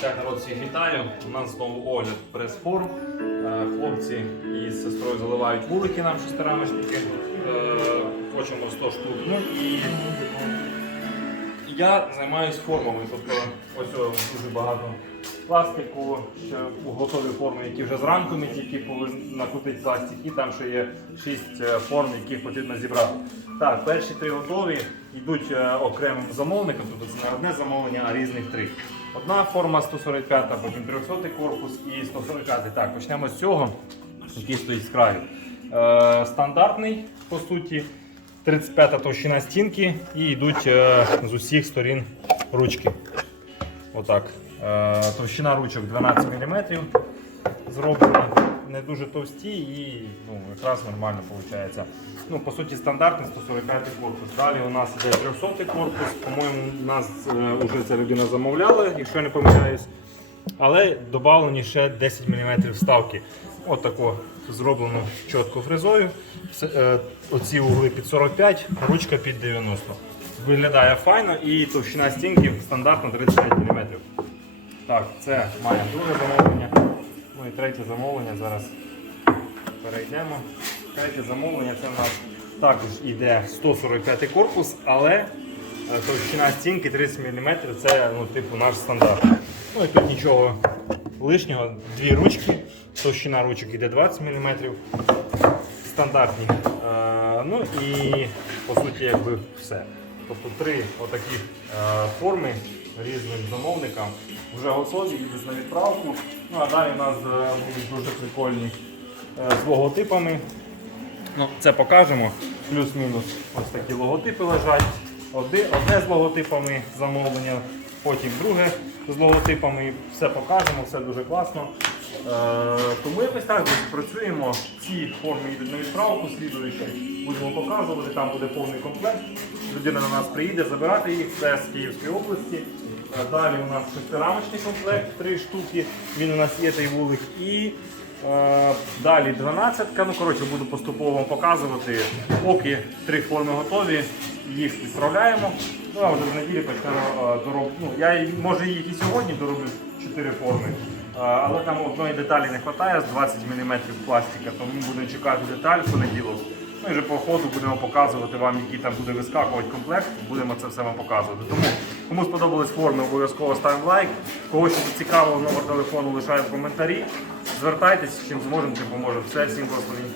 Так, народ всіх вітаю. У нас знову огляд прес-форм. Е, Хлопці із сестрою заливають вулики нам шестирамочники. Е, Хочемо 100 штук. Ну і я займаюся формами. Тобто ось дуже багато пластику, ще у готові форми, які вже зранку ми тільки повинні накрутити пластик, і там ще є 6 форм, які потрібно зібрати. Так, перші три готові йдуть е, окремим замовникам, тобто це не одне замовлення, а різних три. Одна форма 145, потім 300 корпус і 145. Так, почнемо з цього, який стоїть з краю. Е, стандартний, по суті, 35 товщина стінки і йдуть е, з усіх сторін ручки. Отак. Е, товщина ручок 12 мм зроблена. Не дуже товсті і ну, якраз нормально виходить. Ну, по суті, стандартний 145 корпус. Далі у нас іде 300 корпус. По-моєму, нас е, вже ця людина замовляла, якщо я не помиляюсь. Але додавлені ще 10 мм вставки. От тако зроблено чітко фрезою. Е, Оці угли під 45, ручка під 90. Виглядає файно і товщина стінки стандартно 35 мм. Так, це має друге замовлення. Ну і третє замовлення зараз перейдемо. Третє замовлення це у нас також йде 145 корпус, але е, товщина стінки 30 мм це ну, типу наш стандарт. Ну і тут нічого лишнього, дві ручки, товщина ручок йде 20 мм. Стандартні. Е, ну і по суті якби все. Тобто три отакі е, форми різним замовникам вже готові, їдуть на відправку. Ну а далі у нас е, будуть дуже прикольні е, з логотипами. Ну, це покажемо. Плюс-мінус ось такі логотипи лежать. Одне з логотипами замовлення, потім друге з логотипами. Все покажемо, все дуже класно. Е, тому якось так працюємо. Ці форми йдуть на відправку, слідуючи будемо показувати, там буде повний комплект. Людина на нас приїде забирати їх, це з Київської області. Е, Далі у нас шестирамочний комплект, три штуки. Він у нас є той вулик. І Е, Далі 12 ну коротше буду поступово вам показувати. Поки три форми готові, їх відправляємо. Ну а вже з неділі почнемо е, дороб... ну, Я може їх і сьогодні дороблю 4 форми. Але там одної деталі не вистачає з 20 мм пластика, тому будемо чекати деталь в понеділок. Ну і вже по ходу будемо показувати вам, який там буде вискакувати комплект. Будемо це все вам показувати. Тому кому сподобались форми, обов'язково ставимо лайк. Кого що цікавого, номер телефону лишаємо в коментарі. Звертайтесь, чим зможемо, тим поможемо. Все, всім благословінь.